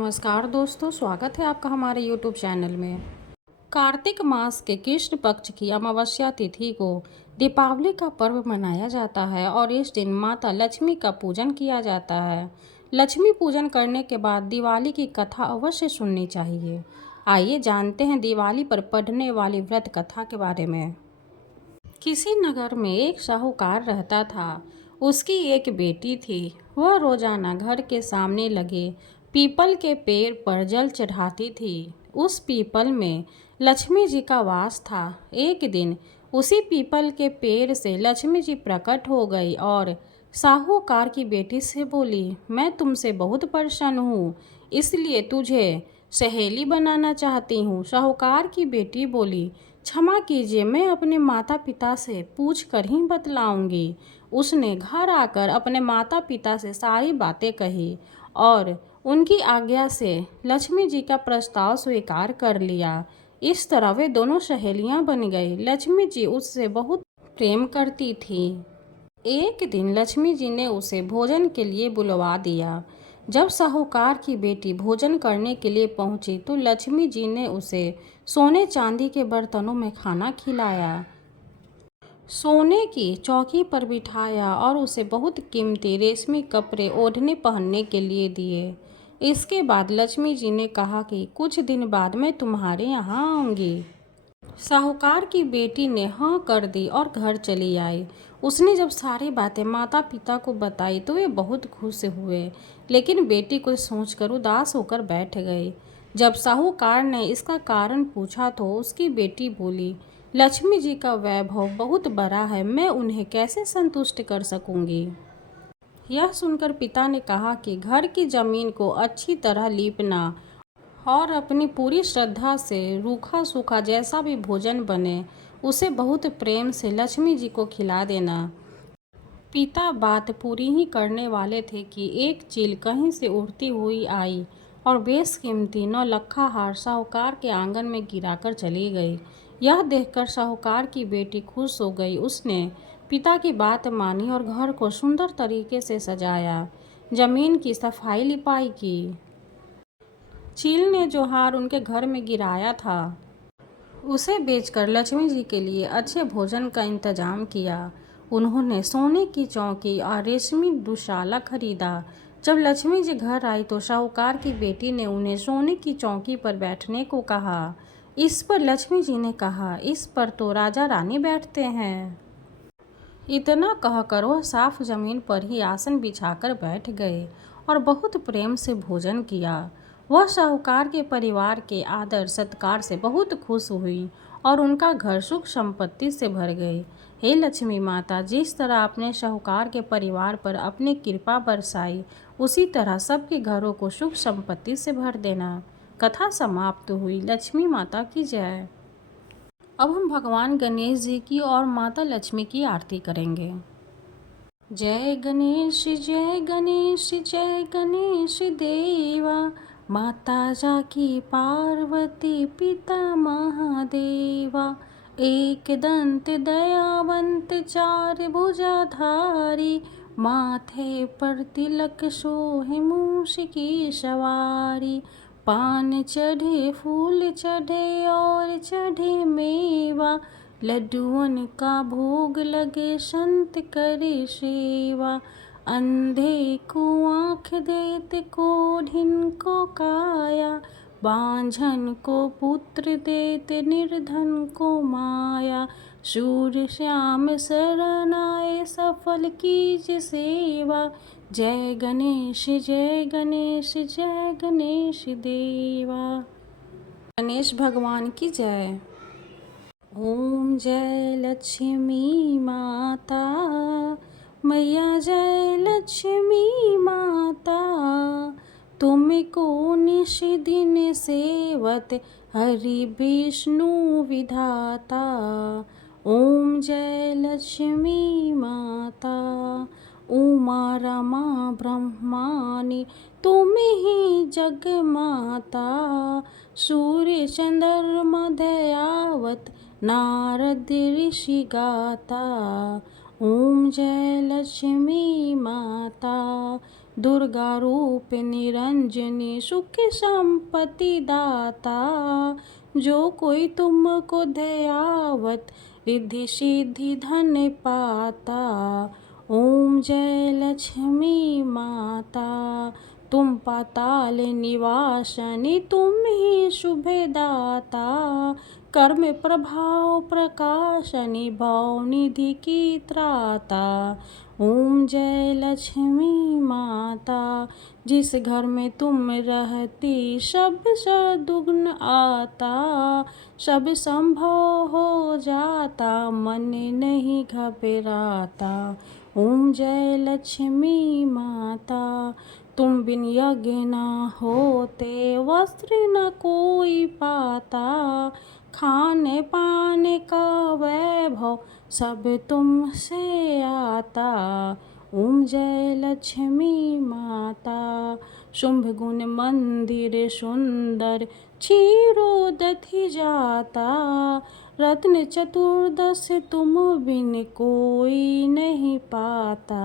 नमस्कार दोस्तों, स्वागत है आपका हमारे YouTube चैनल में। कार्तिक मास के कृष्ण पक्ष की अमावस्या तिथि को दीपावली का पर्व मनाया जाता है और इस दिन माता लक्ष्मी का पूजन किया जाता है। लक्ष्मी पूजन करने के बाद दिवाली की कथा अवश्य सुननी चाहिए। आइए जानते हैं दिवाली पर पढ़ने वाली व्रत कथा के बारे में। किसी नगर में एक साहूकार रहता था। उसकी एक बेटी थी। वह रोजाना घर के सामने लगे पीपल के पेड़ पर जल चढ़ाती थी। उस पीपल में लक्ष्मी जी का वास था। एक दिन उसी पीपल के पेड़ से लक्ष्मी जी प्रकट हो गई और साहूकार की बेटी से बोली, मैं तुमसे बहुत प्रसन्न हूँ, इसलिए तुझे सहेली बनाना चाहती हूँ। साहूकार की बेटी बोली, क्षमा कीजिए, मैं अपने माता पिता से पूछ कर ही बतलाऊंगी। उसने घर आकर अपने माता पिता से सारी बातें कही और उनकी आज्ञा से लक्ष्मी जी का प्रस्ताव स्वीकार कर लिया। इस तरह वे दोनों सहेलियां बन गई। लक्ष्मी जी उससे बहुत प्रेम करती थी। एक दिन लक्ष्मी जी ने उसे भोजन के लिए बुलवा दिया। जब साहूकार की बेटी भोजन करने के लिए पहुंची तो लक्ष्मी जी ने उसे सोने चांदी के बर्तनों में खाना खिलाया, सोने की चौकी पर बिठाया और उसे बहुत कीमती रेशमी कपड़े ओढ़ने पहनने के लिए दिए। इसके बाद लक्ष्मी जी ने कहा कि कुछ दिन बाद मैं तुम्हारे यहाँ आऊँगी। साहूकार की बेटी ने हाँ कर दी और घर चली आई। उसने जब सारी बातें माता पिता को बताई तो वे बहुत खुश हुए, लेकिन बेटी को सोचकर उदास होकर बैठ गई। जब साहूकार ने इसका कारण पूछा तो उसकी बेटी बोली, लक्ष्मी जी का वैभव बहुत बड़ा है, मैं उन्हें कैसे संतुष्ट कर सकूंगी। यह सुनकर पिता ने कहा कि घर की जमीन को अच्छी तरह लीपना और अपनी पूरी श्रद्धा से रूखा सूखा जैसा भी भोजन बने उसे बहुत प्रेम से लक्ष्मी जी को खिला देना। पिता बात पूरी ही करने वाले थे कि एक चील कहीं से उड़ती हुई आई और बेशकीमती नौलखा हार साहूकार के आंगन में गिराकर चली गई। यह देखकर साहूकार की बेटी खुश हो गई। उसने पिता की बात मानी और घर को सुंदर तरीके से सजाया, जमीन की सफाई लिपाई की। चील ने जो हार उनके घर में गिराया था उसे बेचकर लक्ष्मी जी के लिए अच्छे भोजन का इंतजाम किया। उन्होंने सोने की चौकी और रेशमी दुशाला खरीदा। जब लक्ष्मी जी घर आई तो साहूकार की बेटी ने उन्हें सोने की चौकी पर बैठने को कहा। इस पर लक्ष्मी जी ने कहा, इस पर तो राजा रानी बैठते हैं। इतना कहकर वह साफ जमीन पर ही आसन बिछाकर बैठ गए और बहुत प्रेम से भोजन किया। वह साहूकार के परिवार के आदर सत्कार से बहुत खुश हुई और उनका घर सुख संपत्ति से भर गए। हे लक्ष्मी माता, जिस तरह अपने साहूकार के परिवार पर अपनी कृपा बरसाई, उसी तरह सबके घरों को सुख संपत्ति से भर देना। कथा समाप्त हुई। लक्ष्मी माता की जय। अब हम भगवान गणेश जी की और माता लक्ष्मी की आरती करेंगे। जय गणेश जय गणेश जय गणेश देवा, माता जाकी पार्वती पिता महादेवा। एक दंत दयावंत चार भुजाधारी, माथे पर तिलक सोहे मूष की सवारी। पान चढ़े फूल चढ़े और चढ़े मेवा, लड्डुअन का भोग लगे संत करे सेवा। अंधे को आँख देते कोढ़िन को काया, बांझन को पुत्र देते निर्धन को माया। सूर श्याम शरण आए सफल कीज सेवा, जय गणेश जय गणेश जय गणेश देवा। गणेश भगवान की जय। ओम जय लक्ष्मी माता, मैया जय लक्ष्मी माता। तुमको निश दिन सेवत हरि विष्णु विधाता। ओम जय लक्ष्मी माता, उमा रमा ब्रह्मानी तुम ही जग माता। सूर्य चंद्रमा दयावत नारद ऋषि गाता। ओम जय लक्ष्मी माता, दुर्गा रूप निरंजनी सुख संपत्ति दाता। जो कोई तुमको दयावत रिद्धि सिद्धि धन पाता। ओम जय लक्ष्मी माता। तुम पाताल निवासनी तुम ही शुभदाता। कर्म प्रभाव प्रकाशनी भव निधि की त्राता। ओम जय लक्ष्मी माता। जिस घर में तुम रहती सब सद्गुण आता। सब संभव हो जाता मन नहीं घबराता। ओम जय लक्ष्मी माता। तुम बिन यज्ञ न होते वस्त्र न कोई पाता। खाने पाने का वैभव सब तुमसे आता। ओम जय लक्ष्मी माता। शुंभ गुण मंदिर सुंदर क्षीरोदधि जाता। रत्न चतुर्दश तुम बिन कोई नहीं पाता।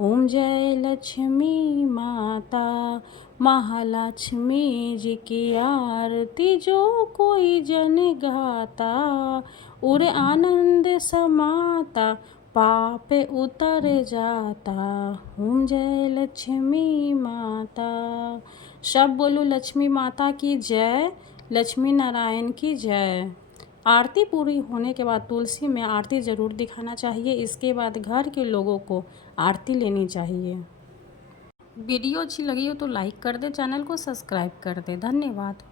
ओम जय लक्ष्मी माता। महालक्ष्मी जी की आरती जो कोई जन गाता। उर आनंद समाता पाप उतर जाता। ओम जय लक्ष्मी माता। सब बोलो लक्ष्मी माता की जय, लक्ष्मी नारायण की जय। आरती पूरी होने के बाद तुलसी में आरती ज़रूर दिखाना चाहिए। इसके बाद घर के लोगों को आरती लेनी चाहिए। वीडियो अच्छी लगी हो तो लाइक कर दे, चैनल को सब्सक्राइब कर दे। धन्यवाद।